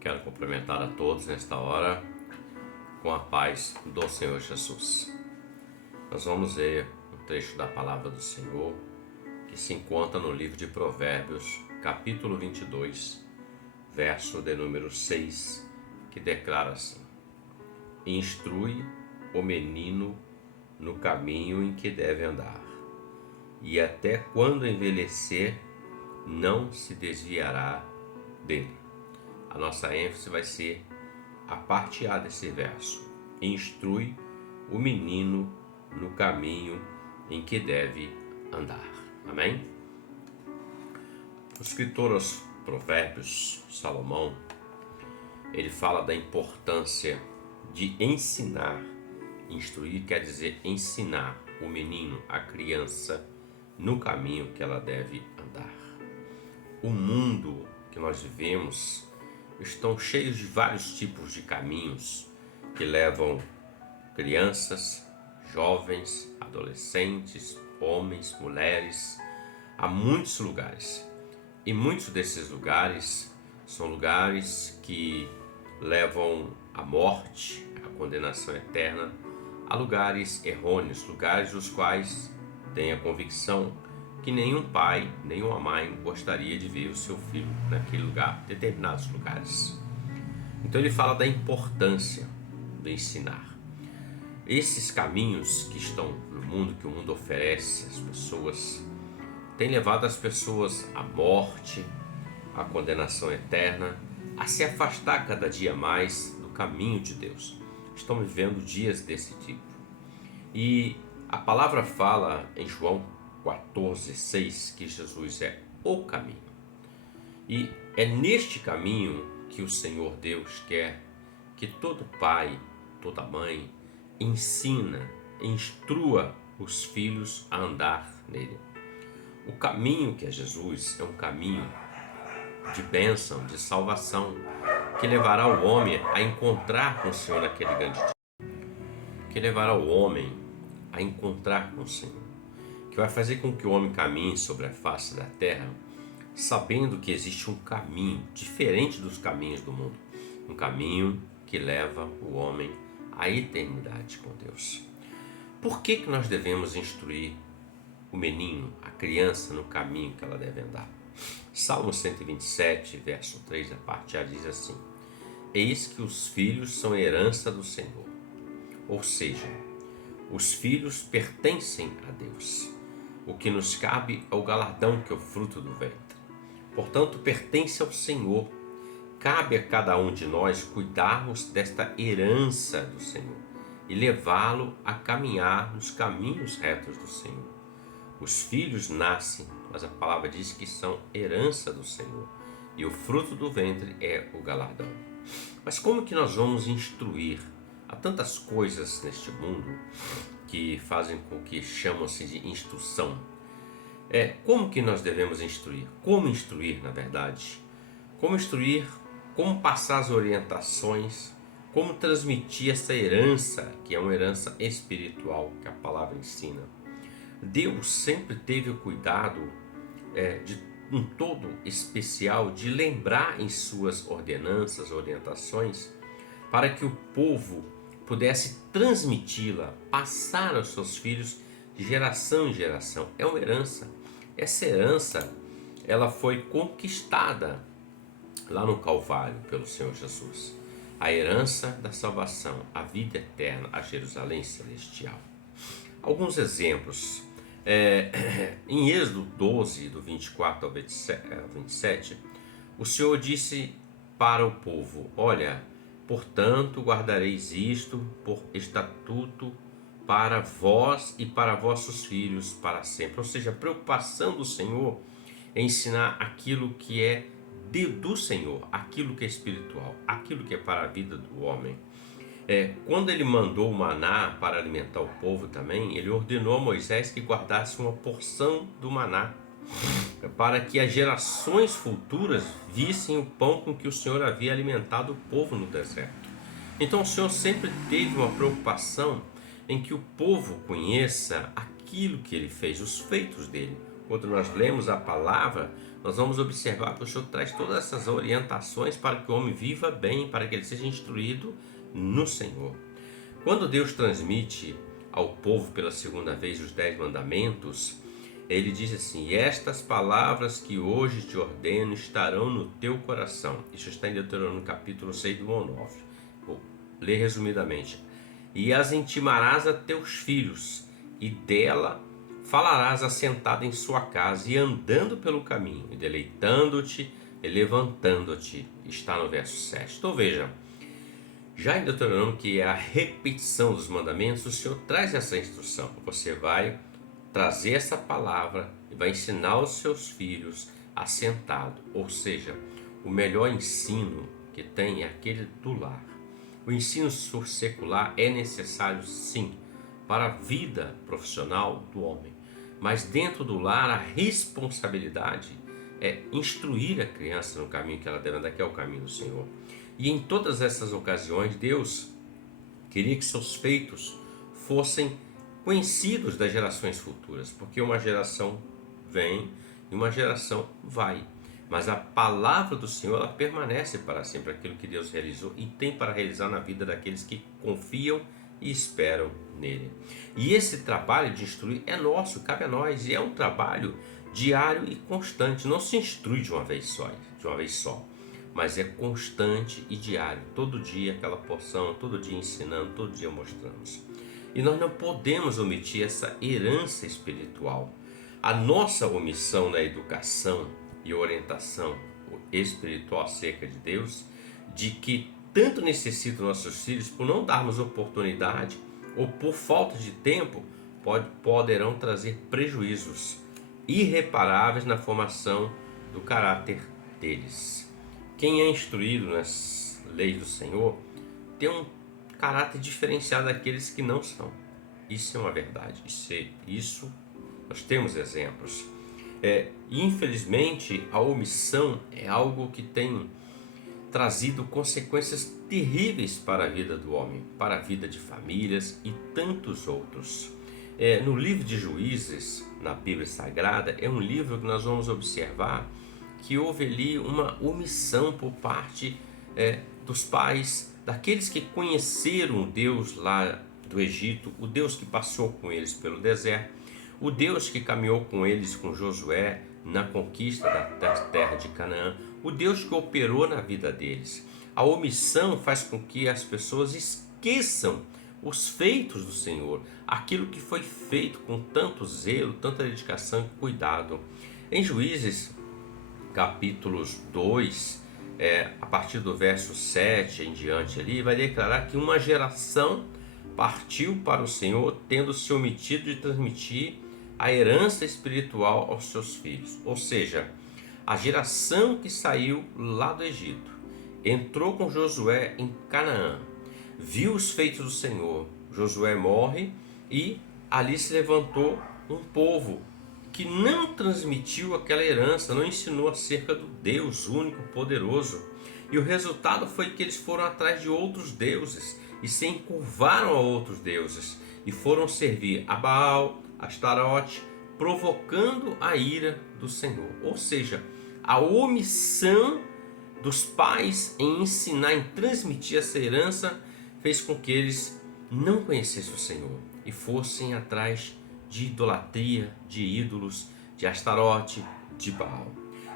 Quero cumprimentar a todos nesta hora com a paz do Senhor Jesus. Nós vamos ler um trecho da palavra do Senhor que se encontra no livro de Provérbios, capítulo 22, verso de número 6, que declara assim: Instrui o menino no caminho em que deve andar, e até quando envelhecer não se desviará dele. A nossa ênfase vai ser a parte A desse verso: instrui o menino no caminho em que deve andar. Amém? O escritor aos Provérbios, Salomão, ele fala da importância de ensinar. Instruir quer dizer ensinar o menino, a criança, no caminho que ela deve andar. O mundo que nós vivemos estão cheios de vários tipos de caminhos que levam crianças, jovens, adolescentes, homens, mulheres a muitos lugares. E muitos desses lugares são lugares que levam à morte, à condenação eterna, a lugares errôneos, lugares dos quais tem a convicção que nenhum pai, nenhuma mãe gostaria de ver o seu filho naquele lugar, determinados lugares. Então ele fala da importância de ensinar. Esses caminhos que estão no mundo, que o mundo oferece às pessoas, têm levado as pessoas à morte, à condenação eterna, a se afastar cada dia mais do caminho de Deus. Estão vivendo dias desse tipo. E a palavra fala em João 14:6 que Jesus é o caminho. E é neste caminho que o Senhor Deus quer que todo pai, toda mãe ensina, instrua os filhos a andar nele. O caminho que é Jesus é um caminho de bênção, de salvação, que levará o homem a encontrar com o Senhor naquele grande dia. Que levará o homem a encontrar com o Senhor. Que vai fazer com que o homem caminhe sobre a face da terra, sabendo que existe um caminho diferente dos caminhos do mundo. Um caminho que leva o homem à eternidade com Deus. Por que nós devemos instruir o menino, a criança, no caminho que ela deve andar? Salmo 127, verso 3, a parte A diz assim: Eis que os filhos são herança do Senhor. Ou seja, os filhos pertencem a Deus. O que nos cabe é o galardão, que é o fruto do ventre. Portanto, pertence ao Senhor. Cabe a cada um de nós cuidarmos desta herança do Senhor e levá-lo a caminhar nos caminhos retos do Senhor. Os filhos nascem, mas a palavra diz que são herança do Senhor, e o fruto do ventre é o galardão. Mas como que nós vamos instruir? Há tantas coisas neste mundo que fazem com que chamam-se de instrução. Como que nós devemos instruir? Como instruir, na verdade? Como instruir, como passar as orientações, como transmitir essa herança, que é uma herança espiritual, que a palavra ensina. Deus sempre teve o cuidado de um todo especial de lembrar em suas ordenanças, orientações, para que o povo pudesse transmiti-la, passar aos seus filhos de geração em geração. É uma herança. Essa herança, ela foi conquistada lá no Calvário pelo Senhor Jesus. A herança da salvação, a vida eterna, a Jerusalém celestial. Alguns exemplos. Em Êxodo 12, do 24 ao 27, o Senhor disse para o povo: Olha, portanto, guardareis isto por estatuto para vós e para vossos filhos para sempre. Ou seja, a preocupação do Senhor é ensinar aquilo que é do Senhor, aquilo que é espiritual, aquilo que é para a vida do homem. Quando ele mandou o maná para alimentar o povo também, ele ordenou a Moisés que guardasse uma porção do maná, para que as gerações futuras vissem o pão com que o Senhor havia alimentado o povo no deserto. Então o Senhor sempre teve uma preocupação em que o povo conheça aquilo que ele fez, os feitos dele. Quando nós lemos a palavra, nós vamos observar que o Senhor traz todas essas orientações para que o homem viva bem, para que ele seja instruído no Senhor. Quando Deus transmite ao povo pela segunda vez os 10 mandamentos, ele diz assim: estas palavras que hoje te ordeno estarão no teu coração. Isso está em Deuteronômio capítulo 6, do 1 ao 9. Vou ler resumidamente. E as intimarás a teus filhos, e dela falarás assentado em sua casa e andando pelo caminho, e deleitando-te e levantando-te. Está no verso 7. Então veja, já em Deuteronômio, que é a repetição dos mandamentos, o Senhor traz essa instrução. Você vai trazer essa palavra e vai ensinar aos seus filhos assentado. Ou seja, o melhor ensino que tem é aquele do lar. O ensino secular é necessário, sim, para a vida profissional do homem. Mas dentro do lar, a responsabilidade é instruir a criança no caminho que ela deve andar, que é o caminho do Senhor. E em todas essas ocasiões, Deus queria que seus feitos fossem conhecidos das gerações futuras, porque uma geração vem e uma geração vai. Mas a palavra do Senhor, ela permanece para sempre, aquilo que Deus realizou e tem para realizar na vida daqueles que confiam e esperam nele. E esse trabalho de instruir é nosso, cabe a nós, e é um trabalho diário e constante. Não se instrui de uma vez só, mas é constante e diário, todo dia aquela porção, todo dia ensinando, todo dia mostramos. E nós não podemos omitir essa herança espiritual. A nossa omissão na educação e orientação espiritual acerca de Deus, de que tanto necessitam nossos filhos, por não darmos oportunidade ou por falta de tempo, poderão trazer prejuízos irreparáveis na formação do caráter deles. Quem é instruído nas leis do Senhor tem um caráter diferenciado daqueles que não são. Isso é uma verdade. Isso nós temos exemplos. Infelizmente, a omissão é algo que tem trazido consequências terríveis para a vida do homem, para a vida de famílias e tantos outros. No livro de Juízes, na Bíblia Sagrada, é um livro que nós vamos observar que houve ali uma omissão por parte dos pais, daqueles que conheceram o Deus lá do Egito, o Deus que passou com eles pelo deserto, o Deus que caminhou com eles, com Josué, na conquista da terra de Canaã, o Deus que operou na vida deles. A omissão faz com que as pessoas esqueçam os feitos do Senhor, aquilo que foi feito com tanto zelo, tanta dedicação e cuidado. Em Juízes, capítulos 2, a partir do verso 7 em diante ali, vai declarar que uma geração partiu para o Senhor, tendo se omitido de transmitir a herança espiritual aos seus filhos. Ou seja, a geração que saiu lá do Egito, entrou com Josué em Canaã, viu os feitos do Senhor. Josué morre e ali se levantou um povo que não transmitiu aquela herança, não ensinou acerca do Deus único, poderoso. E o resultado foi que eles foram atrás de outros deuses e se encurvaram a outros deuses e foram servir a Baal, a Astarote, provocando a ira do Senhor. Ou seja, a omissão dos pais em ensinar, em transmitir essa herança, fez com que eles não conhecessem o Senhor e fossem atrás de idolatria, de ídolos, de Astarote, de Baal.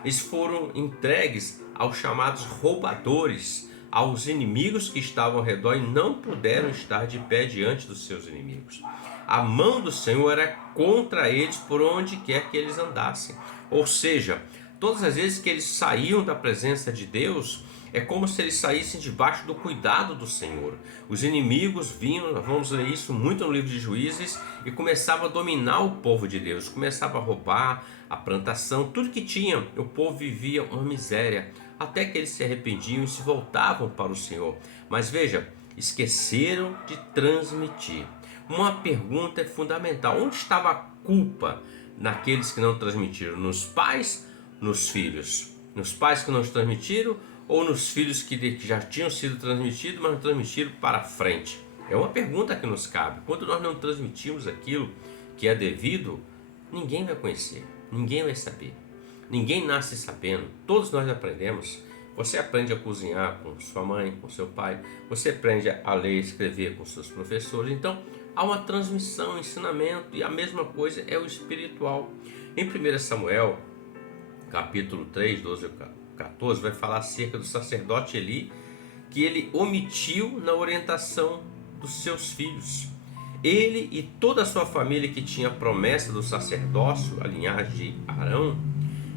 Eles foram entregues aos chamados roubadores, aos inimigos que estavam ao redor e não puderam estar de pé diante dos seus inimigos. A mão do Senhor era contra eles por onde quer que eles andassem. Ou seja, todas as vezes que eles saíam da presença de Deus, é como se eles saíssem debaixo do cuidado do Senhor. Os inimigos vinham, vamos ler isso muito no livro de Juízes, e começavam a dominar o povo de Deus, começavam a roubar a plantação, tudo que tinha, o povo vivia uma miséria, até que eles se arrependiam e se voltavam para o Senhor. Mas veja, esqueceram de transmitir. Uma pergunta é fundamental: onde estava a culpa naqueles que não transmitiram? Nos pais, nos filhos? Nos pais que não transmitiram ou nos filhos que já tinham sido transmitidos, mas não transmitiram para frente? É uma pergunta que nos cabe. Quando nós não transmitimos aquilo que é devido, ninguém vai conhecer, ninguém vai saber. Ninguém nasce sabendo, todos nós aprendemos. Você aprende a cozinhar com sua mãe, com seu pai, você aprende a ler e escrever com seus professores. Então, há uma transmissão, um ensinamento, e a mesma coisa é o espiritual. Em 1 Samuel, capítulo 3, 12 e 14, vai falar acerca do sacerdote Eli, que ele omitiu na orientação dos seus filhos. Ele e toda a sua família que tinha a promessa do sacerdócio, a linhagem de Arão,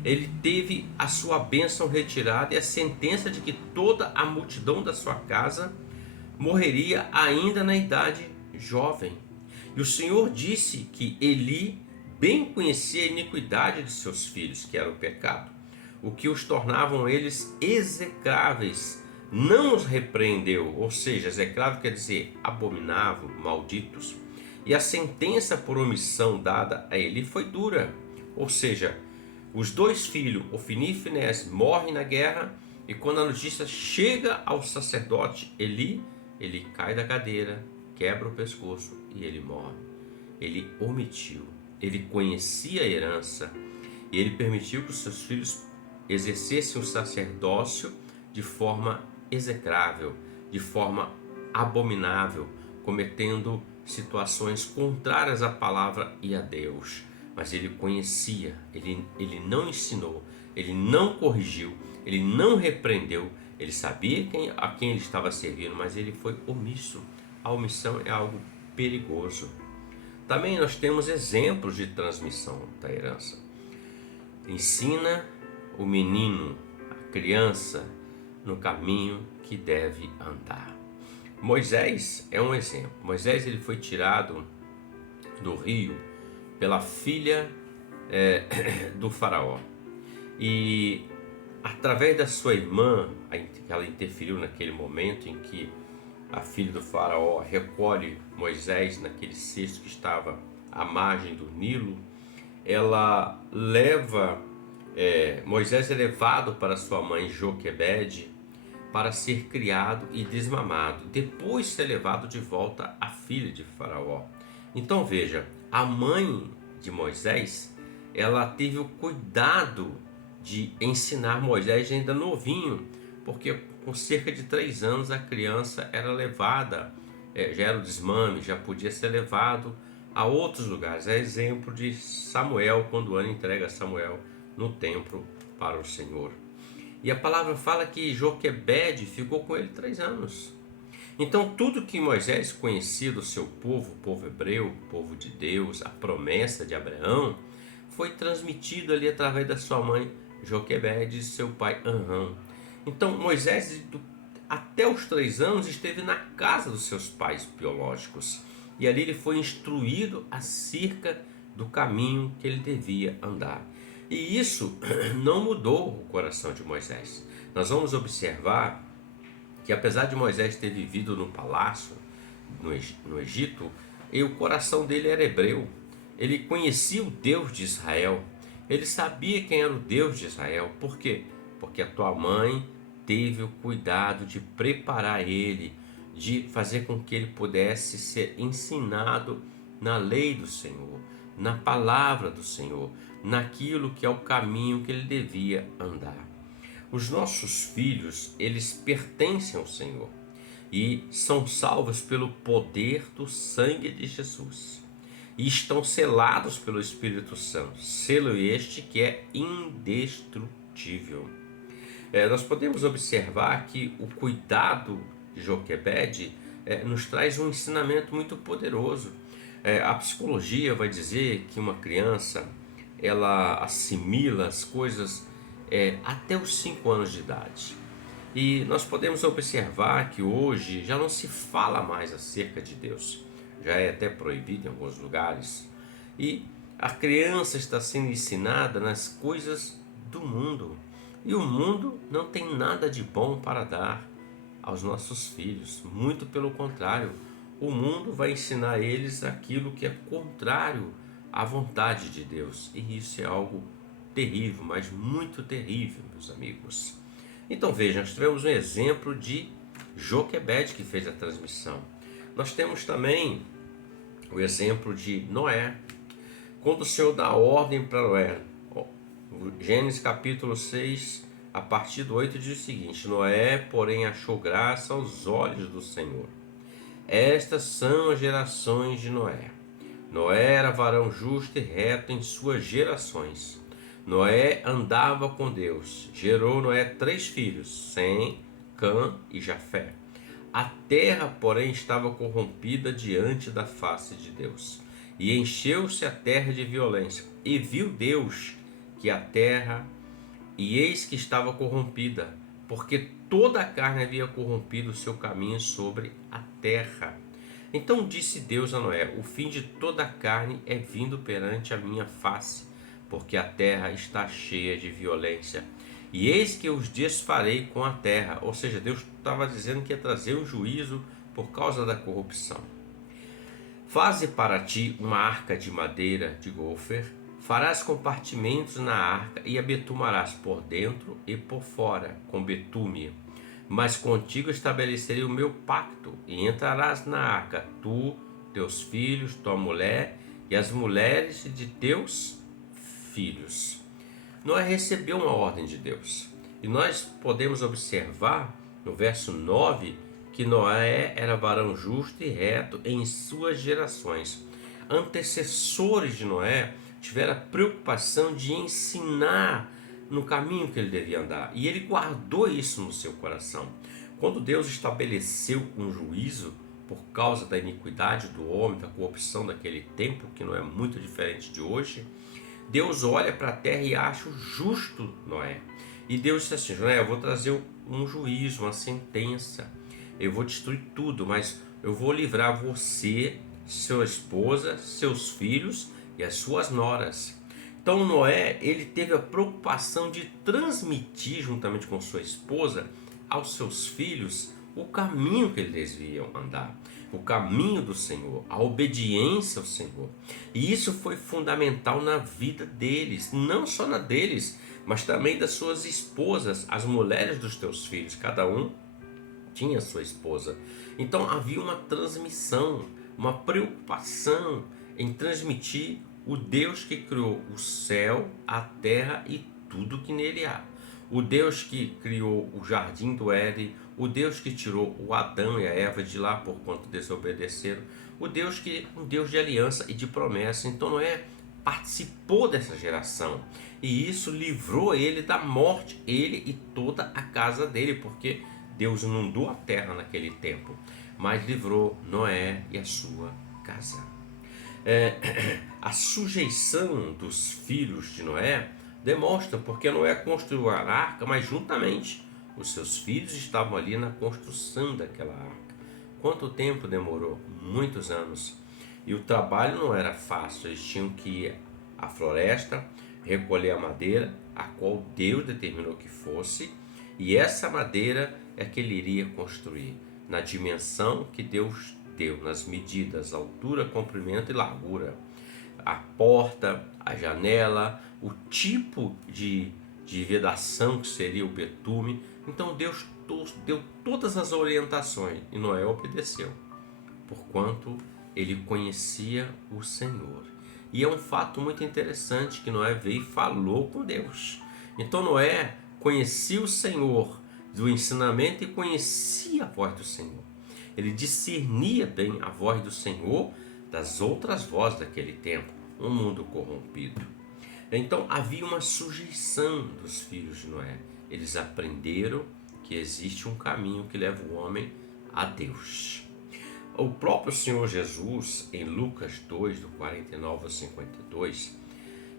ele teve a sua bênção retirada e a sentença de que toda a multidão da sua casa morreria ainda na idade jovem. E o Senhor disse que Eli bem conhecia a iniquidade de seus filhos, que era o pecado, o que os tornavam eles execráveis. Não os repreendeu, ou seja, execrável quer dizer abominável, malditos. E a sentença por omissão dada a Eli foi dura, ou seja, os dois filhos, Ofni e Finéias, morrem na guerra, e quando a notícia chega ao sacerdote Eli, ele cai da cadeira, quebra o pescoço e ele morre. Ele omitiu, ele conhecia a herança e ele permitiu que os seus filhos exercessem o sacerdócio de forma execrável, de forma abominável, cometendo situações contrárias à palavra e a Deus. Mas ele conhecia, ele não ensinou, ele não corrigiu, ele não repreendeu, ele sabia a quem ele estava servindo, mas ele foi omisso. A omissão é algo perigoso. Também nós temos exemplos de transmissão da herança. Ensina o menino, a criança, no caminho que deve andar. Moisés é um exemplo. Moisés ele foi tirado do rio pela filha do faraó. E através da sua irmã, ela interferiu naquele momento em que a filha do faraó recolhe Moisés naquele cesto que estava à margem do Nilo. Ela leva, Moisés é levado para sua mãe Joquebede para ser criado e desmamado. Depois ser levado de volta à filha de faraó. Então veja, a mãe de Moisés, ela teve o cuidado de ensinar Moisés ainda novinho, porque com cerca de 3 anos a criança era levada, já era o desmame, já podia ser levado a outros lugares. É exemplo de Samuel, quando Ana entrega Samuel no templo para o Senhor. E a palavra fala que Joquebede ficou com ele 3 anos. Então tudo que Moisés conhecia do seu povo, o povo hebreu, o povo de Deus, a promessa de Abraão, foi transmitido ali através da sua mãe Joquebede e seu pai Anrão. Então Moisés até os 3 anos esteve na casa dos seus pais biológicos. E ali ele foi instruído acerca do caminho que ele devia andar. E isso não mudou o coração de Moisés. Nós vamos observar que apesar de Moisés ter vivido no palácio, no Egito, e o coração dele era hebreu. Ele conhecia o Deus de Israel. Ele sabia quem era o Deus de Israel. Por quê? Porque a tua mãe teve o cuidado de preparar ele, de fazer com que ele pudesse ser ensinado na lei do Senhor, na palavra do Senhor, naquilo que é o caminho que ele devia andar. Os nossos filhos, eles pertencem ao Senhor e são salvos pelo poder do sangue de Jesus e estão selados pelo Espírito Santo, selo este que é indestrutível. Nós podemos observar que o cuidado de Joquebede nos traz um ensinamento muito poderoso. A psicologia vai dizer que uma criança ela assimila as coisas até os 5 anos de idade. E nós podemos observar que hoje já não se fala mais acerca de Deus. Já é até proibido em alguns lugares. E a criança está sendo ensinada nas coisas do mundo. E o mundo não tem nada de bom para dar aos nossos filhos. Muito pelo contrário, o mundo vai ensinar a eles aquilo que é contrário à vontade de Deus. E isso é algo terrível, mas muito terrível, meus amigos. Então veja, nós tivemos um exemplo de Joquebede que fez a transmissão. Nós temos também o exemplo de Noé. Quando o Senhor dá ordem para Noé, Gênesis capítulo 6, a partir do 8 diz o seguinte: Noé, porém, achou graça aos olhos do Senhor. Estas são as gerações de Noé. Noé era varão justo e reto em suas gerações. Noé andava com Deus. Gerou Noé 3 filhos, Sem, Cã e Jafé. A terra, porém, estava corrompida diante da face de Deus. E encheu-se a terra de violência. E viu Deus que a terra, e eis que estava corrompida, porque toda a carne havia corrompido o seu caminho sobre a terra. Então disse Deus a Noé: o fim de toda a carne é vindo perante a minha face, porque a terra está cheia de violência. E eis que os desfarei com a terra. Ou seja, Deus estava dizendo que ia trazer um juízo por causa da corrupção. Faze para ti uma arca de madeira de gofer, farás compartimentos na arca e a betumarás por dentro e por fora com betume. Mas contigo estabelecerei o meu pacto, e entrarás na arca, tu, teus filhos, tua mulher e as mulheres de teus filhos. Noé recebeu uma ordem de Deus. E nós podemos observar no verso 9 que Noé era varão justo e reto em suas gerações. Antecessores de Noé tiveram a preocupação de ensinar no caminho que ele devia andar. E ele guardou isso no seu coração. Quando Deus estabeleceu um juízo por causa da iniquidade do homem, da corrupção daquele tempo, que não é muito diferente de hoje, Deus olha para a terra e acha justo Noé. E Deus disse assim: Noé, eu vou trazer um juízo, uma sentença. Eu vou destruir tudo, mas eu vou livrar você, sua esposa, seus filhos e as suas noras. Então Noé, ele teve a preocupação de transmitir juntamente com sua esposa aos seus filhos o caminho que eles deviam andar, o caminho do Senhor, a obediência ao Senhor. E isso foi fundamental na vida deles, não só na deles, mas também das suas esposas, as mulheres dos teus filhos, cada um tinha sua esposa. Então havia uma transmissão, uma preocupação em transmitir o Deus que criou o céu, a terra e tudo que nele há. O Deus que criou o jardim do Éden, o Deus que tirou o Adão e a Eva de lá por quanto desobedeceram, um Deus de aliança e de promessa. Então Noé participou dessa geração e isso livrou ele da morte, ele e toda a casa dele, porque Deus inundou a terra naquele tempo, mas livrou Noé e a sua casa. A sujeição dos filhos de Noé demonstra porque Noé construiu a arca, mas juntamente os seus filhos estavam ali na construção daquela arca. Quanto tempo demorou? Muitos anos. E o trabalho não era fácil, eles tinham que ir à floresta, recolher a madeira, a qual Deus determinou que fosse, e essa madeira é que ele iria construir, na dimensão que Deus deu, nas medidas, altura, comprimento e largura. A porta, a janela, o tipo de vedação que seria o betume. Então Deus deu todas as orientações e Noé obedeceu, porquanto ele conhecia o Senhor. E é um fato muito interessante que Noé veio e falou com Deus. Então Noé conhecia o Senhor do ensinamento e conhecia a voz do Senhor. Ele discernia bem a voz do Senhor das outras vozes daquele tempo, um mundo corrompido. Então havia uma sujeição dos filhos de Noé. Eles aprenderam que existe um caminho que leva o homem a Deus. O próprio Senhor Jesus, em Lucas 2, do 49 ao 52,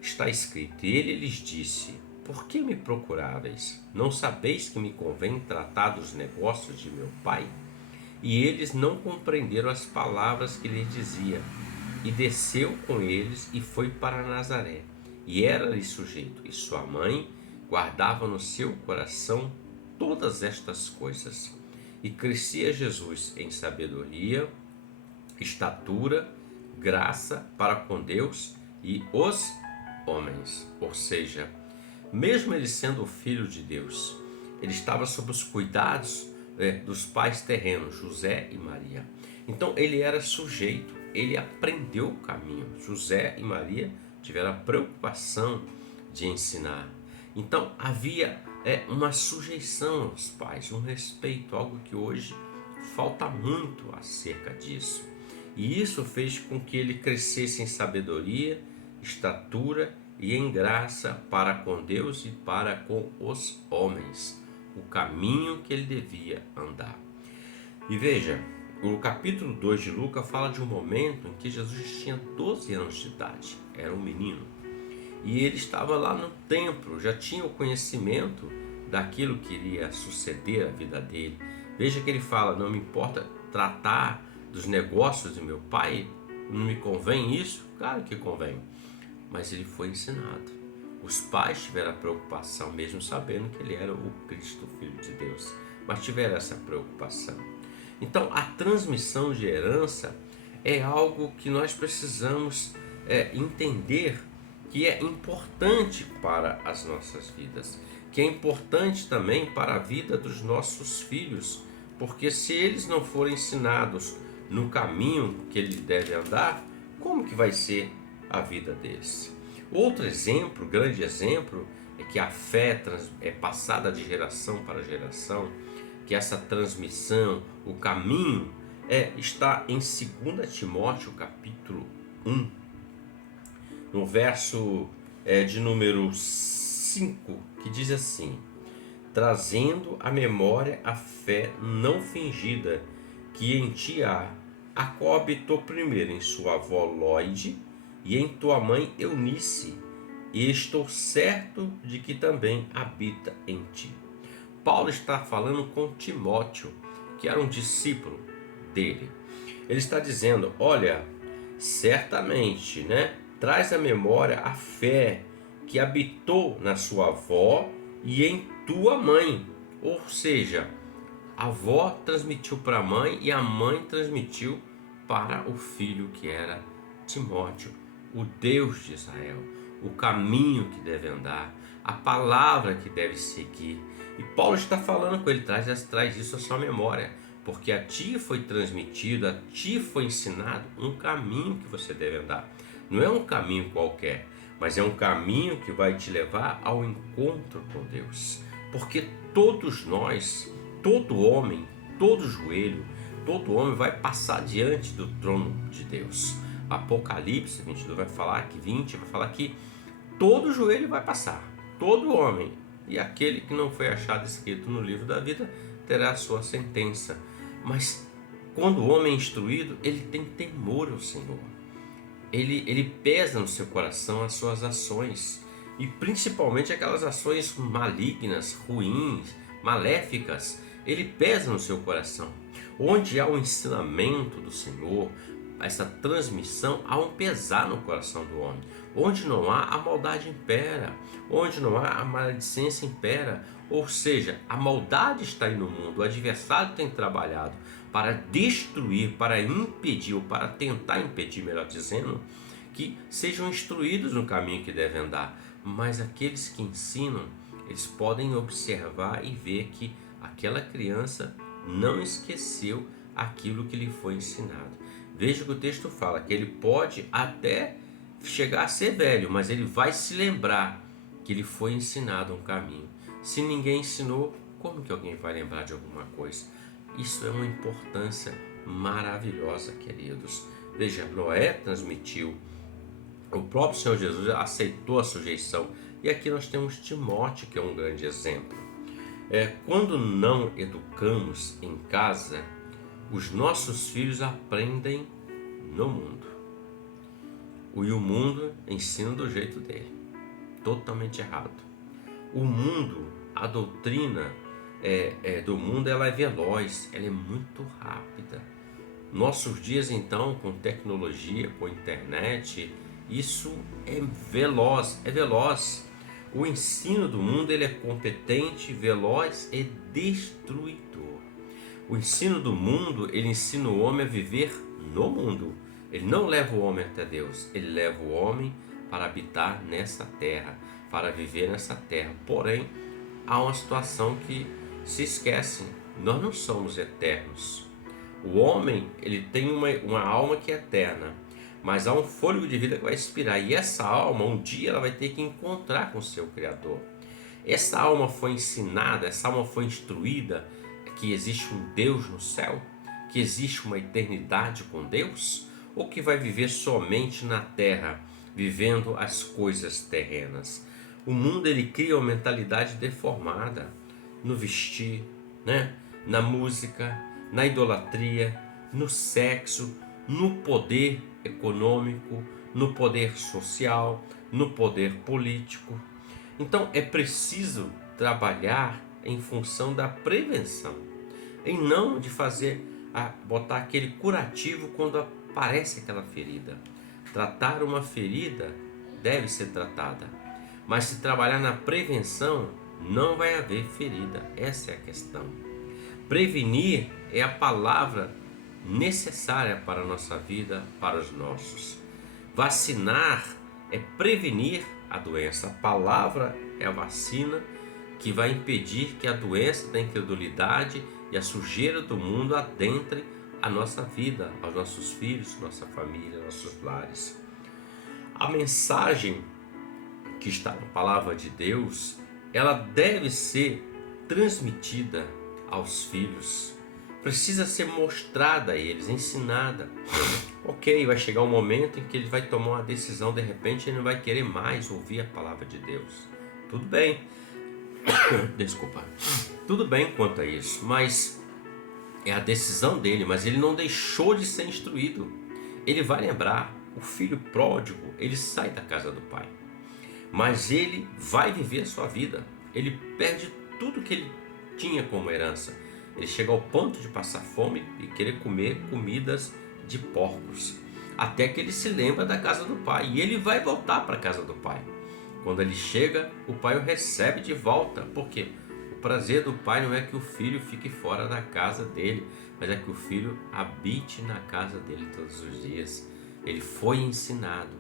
está escrito: Ele lhes disse: por que me procuráveis? Não sabeis que me convém tratar dos negócios de meu Pai? E eles não compreenderam as palavras que lhes dizia. E desceu com eles e foi para Nazaré. E era-lhe sujeito. E sua mãe guardava no seu coração todas estas coisas. E crescia Jesus em sabedoria, estatura, graça para com Deus e os homens. Ou seja, mesmo ele sendo o filho de Deus, ele estava sob os cuidados dos pais terrenos, José e Maria. Então ele era sujeito, ele aprendeu o caminho. José e Maria tiveram a preocupação de ensinar. Então havia uma sujeição aos pais, um respeito, algo que hoje falta muito acerca disso. E isso fez com que ele crescesse em sabedoria, estatura e em graça para com Deus e para com os homens, o caminho que ele devia andar. E veja, o capítulo 2 de Lucas fala de um momento em que Jesus tinha 12 anos de idade, era um menino. E ele estava lá no templo, já tinha o conhecimento daquilo que iria suceder à vida dele. Veja que ele fala: não me importa tratar dos negócios de meu pai, não me convém isso? Claro que convém. Mas ele foi ensinado. Os pais tiveram a preocupação, mesmo sabendo que ele era o Cristo, Filho de Deus, mas tiveram essa preocupação. Então a transmissão de herança é algo que nós precisamos entender que é importante para as nossas vidas, que é importante também para a vida dos nossos filhos, porque se eles não forem ensinados no caminho que ele deve andar, como que vai ser a vida deles? Outro exemplo, grande exemplo, é que a fé é passada de geração para geração, que essa transmissão, o caminho, está em 2 Timóteo capítulo 1, no verso de número 5, que diz assim: trazendo à memória a fé não fingida que em ti há, a qual habitou primeiro em sua avó Lóide e em tua mãe Eunice, e estou certo de que também habita em ti. Paulo está falando com Timóteo, que era um discípulo dele. Ele está dizendo: olha, certamente, traz à memória a fé que habitou na sua avó e em tua mãe. Ou seja, a avó transmitiu para a mãe e a mãe transmitiu para o filho, que era Timóteo, o Deus de Israel, o caminho que deve andar, a palavra que deve seguir. E Paulo está falando com ele: traz isso à sua memória, porque a ti foi transmitido, a ti foi ensinado um caminho que você deve andar. Não é um caminho qualquer, mas é um caminho que vai te levar ao encontro com Deus. Porque todos nós, todo homem, todo joelho, todo homem vai passar diante do trono de Deus. Apocalipse 22 vai falar que 20 vai falar que todo joelho vai passar, todo homem, e aquele que não foi achado escrito no livro da vida terá a sua sentença. Mas quando o homem é instruído, ele tem temor ao Senhor. Ele pesa no seu coração as suas ações, e principalmente aquelas ações malignas, ruins, maléficas. Ele pesa no seu coração. Onde há o ensinamento do Senhor, essa transmissão, há um pesar no coração do homem. Onde não há, a maldade impera. Onde não há, a maledicência impera. Ou seja, a maldade está aí no mundo. O adversário tem trabalhado para destruir, para impedir, ou para tentar impedir, melhor dizendo, que sejam instruídos no caminho que devem andar. Mas aqueles que ensinam, eles podem observar e ver que aquela criança não esqueceu aquilo que lhe foi ensinado. Veja que o texto fala que ele pode até chegar a ser velho, mas ele vai se lembrar que lhe foi ensinado um caminho. Se ninguém ensinou, como que alguém vai lembrar de alguma coisa? Isso é uma importância maravilhosa, queridos. Veja, Noé transmitiu, o próprio Senhor Jesus aceitou a sujeição, e aqui nós temos Timóteo, que é um grande exemplo. Quando não educamos em casa, os nossos filhos aprendem no mundo. E o mundo ensina do jeito dele, totalmente errado. O mundo, a doutrina do mundo, ela é veloz, ela é muito rápida. Nossos dias, então, com tecnologia, com internet, isso é veloz, O ensino do mundo, ele é competente, veloz e destruidor. O ensino do mundo, ele ensina o homem a viver no mundo. Ele não leva o homem até Deus, ele leva o homem para habitar nessa terra, para viver nessa terra. Porém, há uma situação que se esquece: nós não somos eternos. O homem, ele tem uma alma que é eterna, mas há um fôlego de vida que vai expirar, e essa alma, um dia, ela vai ter que encontrar com o seu Criador. Essa alma foi ensinada, essa alma foi instruída que existe um Deus no céu, que existe uma eternidade com Deus, ou que vai viver somente na terra, vivendo as coisas terrenas? O mundo ele cria uma mentalidade deformada no vestir, né? Na música, na idolatria, no sexo, no poder econômico, no poder social, no poder político. Então é preciso trabalhar em função da prevenção, em não de botar aquele curativo quando aparece aquela ferida. Tratar uma ferida deve ser tratada, mas se trabalhar na prevenção, não vai haver ferida. Essa é a questão. Prevenir é a palavra necessária para a nossa vida, para os nossos. Vacinar é prevenir a doença. A palavra é a vacina que vai impedir que a doença da incredulidade e a sujeira do mundo adentre a nossa vida, aos nossos filhos, nossa família, nossos lares. A mensagem que está na palavra de Deus, ela deve ser transmitida aos filhos, precisa ser mostrada a eles, ensinada. Ok, vai chegar um momento em que ele vai tomar uma decisão, de repente ele não vai querer mais ouvir a palavra de Deus. Tudo bem, desculpa, tudo bem quanto a isso, mas é a decisão dele, mas ele não deixou de ser instruído. Ele vai lembrar, o filho pródigo, ele sai da casa do pai, mas ele vai viver a sua vida, ele perde tudo que ele tinha como herança. Ele chega ao ponto de passar fome e querer comer comidas de porcos, até que ele se lembra da casa do pai e ele vai voltar para a casa do pai. Quando ele chega, o pai o recebe de volta. Por quê? O prazer do pai não é que o filho fique fora da casa dele, mas é que o filho habite na casa dele todos os dias. Ele foi ensinado,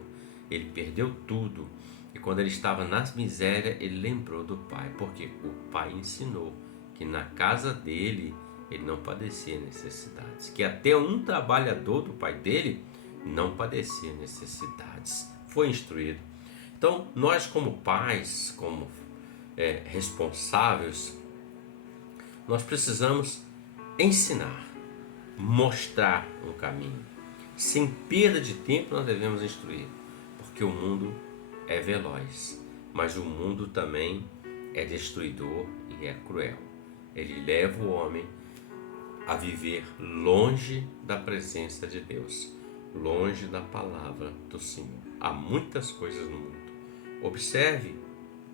ele perdeu tudo, e quando ele estava nas misérias, ele lembrou do pai, porque o pai ensinou que na casa dele ele não padecia necessidades, que até um trabalhador do pai dele não padecia necessidades. Foi instruído. Então nós como pais, como responsáveis, nós precisamos ensinar, mostrar um caminho. Sem perda de tempo nós devemos instruir, porque o mundo é veloz, mas o mundo também é destruidor e é cruel. Ele leva o homem a viver longe da presença de Deus, longe da palavra do Senhor. Há muitas coisas no mundo. Observe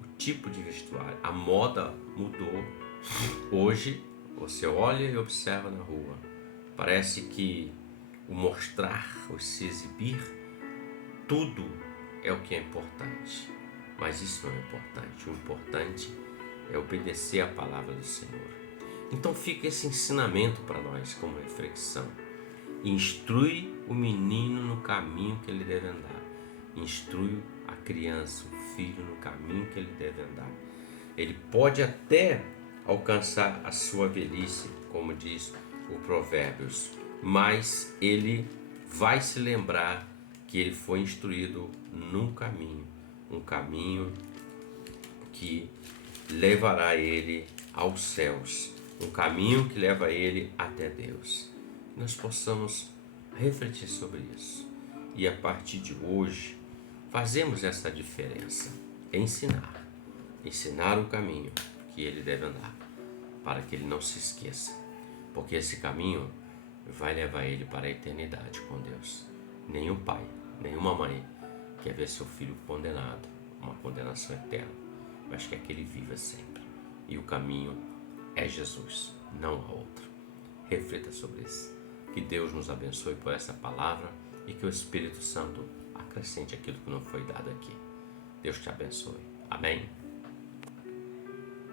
o tipo de vestuário. A moda mudou. Hoje você olha e observa na rua. Parece que o mostrar, o se exibir, tudo é o que é importante. Mas isso não é importante. O importante é obedecer a palavra do Senhor. Então fica esse ensinamento para nós como reflexão. Instrui o menino no caminho que ele deve andar. Instrui a criança, o filho, no caminho que ele deve andar. Ele pode até alcançar a sua velhice, como diz o Provérbios, mas ele vai se lembrar que ele foi instruído num caminho, um caminho que levará ele aos céus, um caminho que leva ele até Deus. Nós possamos refletir sobre isso e a partir de hoje fazemos essa diferença, ensinar o caminho que ele deve andar, para que ele não se esqueça, porque esse caminho vai levar ele para a eternidade com Deus. Nenhum pai, nenhuma mãe quer ver seu filho condenado, uma condenação eterna, mas quer que ele viva sempre. E o caminho é Jesus, não há outro. Reflita sobre isso. Que Deus nos abençoe por essa palavra e que o Espírito Santo acrescente aquilo que não foi dado aqui. Deus te abençoe. Amém?